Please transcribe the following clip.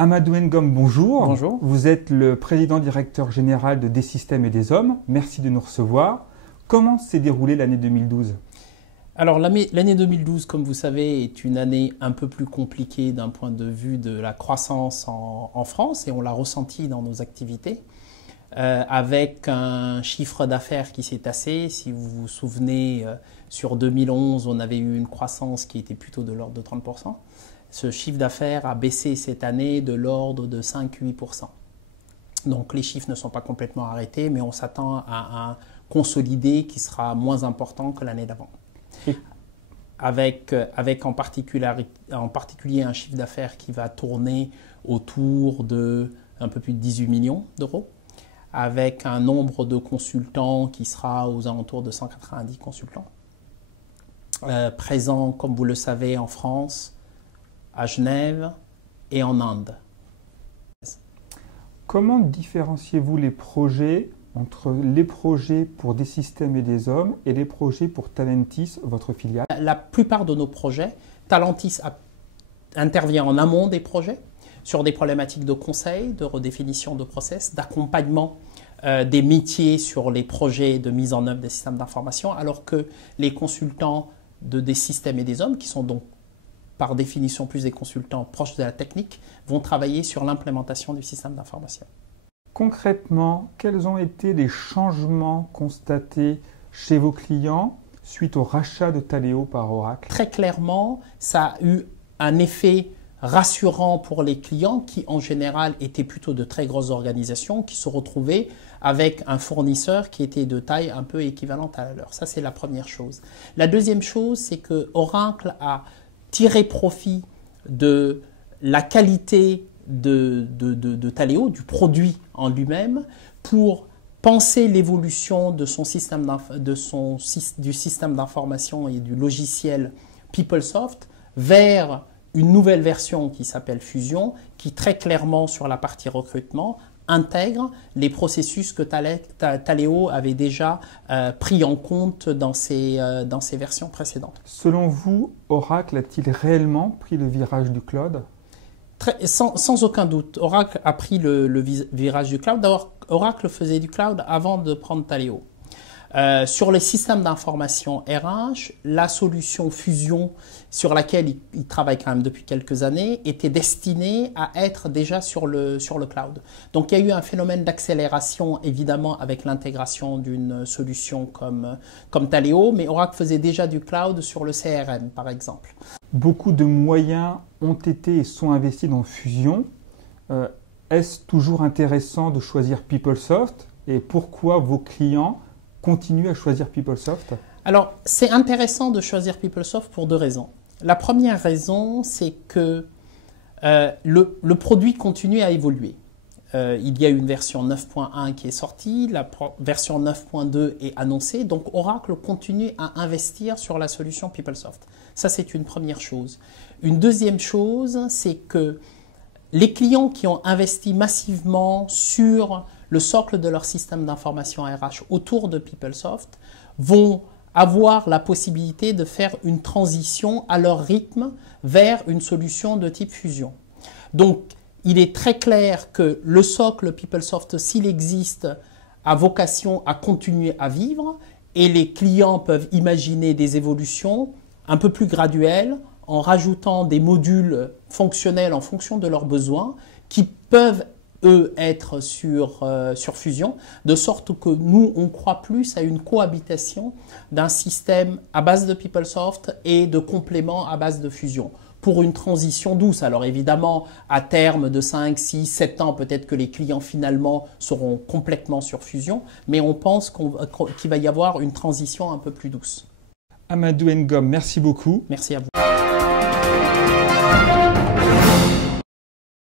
Amadou Ngom, bonjour. Bonjour. Vous êtes le président-directeur général de Des Systèmes et des Hommes. Merci de nous recevoir. Comment s'est déroulée l'année 2012? Alors l'année 2012, comme vous savez, est une année un peu plus compliquée d'un point de vue de la croissance en France et on l'a ressenti dans nos activités avec un chiffre d'affaires qui s'est tassé. Si vous vous souvenez, sur 2011, on avait eu une croissance qui était plutôt de l'ordre de 30%. Ce chiffre d'affaires a baissé cette année de l'ordre de 5-8%. Donc les chiffres ne sont pas complètement arrêtés, mais on s'attend à un consolidé qui sera moins important que l'année d'avant. Avec en particulier un chiffre d'affaires qui va tourner autour de un peu plus de 18 millions d'euros, avec un nombre de consultants qui sera aux alentours de 190 consultants, présents, comme vous le savez, en France, à Genève et en Inde. Comment différenciez-vous les projets entre les projets pour Des Systèmes et des Hommes et les projets pour Talentis, votre filiale? La plupart de nos projets, Talentis intervient en amont des projets sur des problématiques de conseil, de redéfinition de process, d'accompagnement des métiers sur les projets de mise en œuvre des systèmes d'information, alors que les consultants de Des Systèmes et des Hommes, qui sont donc par définition plus des consultants proches de la technique, vont travailler sur l'implémentation du système d'information. Concrètement, quels ont été les changements constatés chez vos clients suite au rachat de Taleo par Oracle? Très clairement, ça a eu un effet rassurant pour les clients qui, en général, étaient plutôt de très grosses organisations qui se retrouvaient avec un fournisseur qui était de taille un peu équivalente à la leur. Ça, c'est la première chose. La deuxième chose, c'est que Oracle a tiré profit de la qualité de Taleo, du produit en lui-même, pour penser l'évolution de son système du système d'information et du logiciel PeopleSoft vers une nouvelle version qui s'appelle Fusion, qui très clairement sur la partie recrutement intègre les processus que Taleo avait déjà pris en compte dans ses versions précédentes. Selon vous, Oracle a-t-il réellement pris le virage du cloud? Sans aucun doute, Oracle a pris le virage du cloud. D'abord, Oracle faisait du cloud avant de prendre Taleo. Sur les systèmes d'information RH, la solution Fusion, sur laquelle il travaille quand même depuis quelques années, était destinée à être déjà sur le cloud. Donc il y a eu un phénomène d'accélération, évidemment, avec l'intégration d'une solution comme Taleo, mais Oracle faisait déjà du cloud sur le CRM, par exemple. Beaucoup de moyens ont été et sont investis dans Fusion. Est-ce toujours intéressant de choisir PeopleSoft et pourquoi vos clients continuent à choisir PeopleSoft? Alors, c'est intéressant de choisir PeopleSoft pour deux raisons. La première raison, c'est que le produit continue à évoluer. Il y a une version 9.1 qui est sortie, la version 9.2 est annoncée, donc Oracle continue à investir sur la solution PeopleSoft. Ça, c'est une première chose. Une deuxième chose, c'est que les clients qui ont investi massivement sur le socle de leur système d'information RH autour de PeopleSoft vont avoir la possibilité de faire une transition à leur rythme vers une solution de type Fusion. Donc, il est très clair que le socle PeopleSoft, s'il existe, a vocation à continuer à vivre et les clients peuvent imaginer des évolutions un peu plus graduelles en rajoutant des modules fonctionnels en fonction de leurs besoins qui peuvent eux être sur Fusion, de sorte que nous, on croit plus à une cohabitation d'un système à base de PeopleSoft et de compléments à base de Fusion, pour une transition douce. Alors évidemment, à terme de 5, 6, 7 ans, peut-être que les clients finalement seront complètement sur Fusion, mais on pense qu'il va y avoir une transition un peu plus douce. Amadou Ngom, merci beaucoup. Merci à vous.